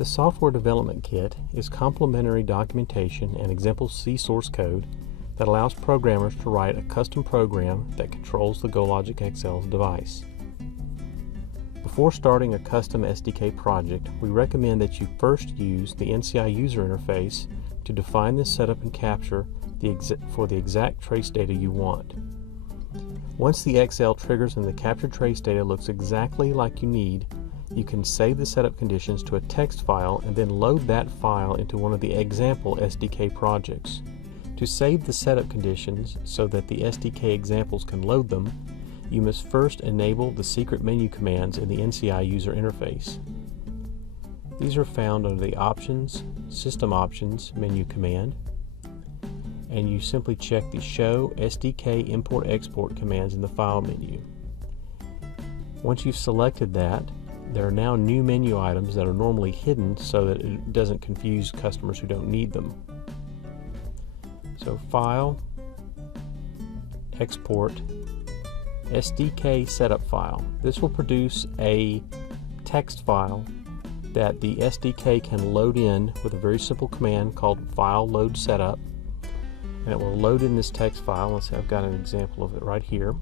The Software Development Kit is complementary documentation and example C source code that allows programmers to write a custom program that controls the GoLogicXL device. Before starting a custom SDK project, we recommend that you first use the NCI user interface to define the setup and capture for the exact trace data you want. Once the XL triggers and the captured trace data looks exactly like you need, you can save the setup conditions to a text file and then load that file into one of the example SDK projects. To save the setup conditions so that the SDK examples can load them, you must first enable the secret menu commands in the NCI user interface. These are found under the Options, System Options menu command, and you simply check the Show SDK Import Export commands in the File menu. Once you've selected that, there are now new menu items that are normally hidden so that it doesn't confuse customers who don't need them. So File, Export, SDK Setup File. This will produce a text file that the SDK can load in with a very simple command called File Load Setup. And it will load in this text file. Let's see, I've got an example of it right here.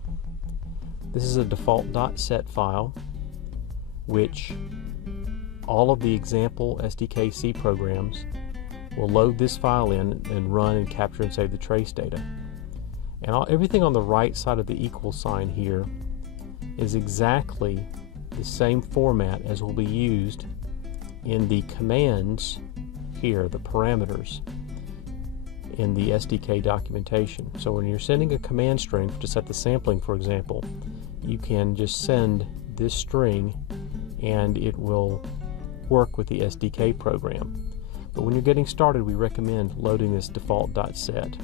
This is a default .set file, which all of the example SDK C programs will load this file in and run and capture and save the trace data. And everything on the right side of the equal sign here is exactly the same format as will be used in the commands here, the parameters in the SDK documentation. So when you're sending a command string to set the sampling, for example, you can just send this string and it will work with the SDK program. But when you're getting started, we recommend loading this default .set.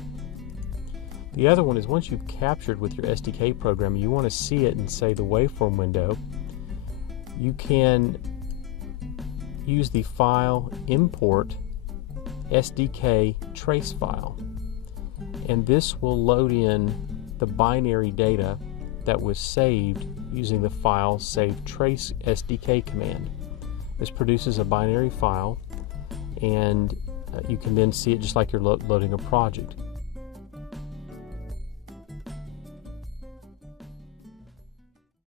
The other one is once you've captured with your SDK program, you want to see it in, say, the waveform window, you can use the file import SDK trace file. And this will load in the binary data that was saved using the file save trace SDK command. This produces a binary file, and you can then see it just like you're loading a project.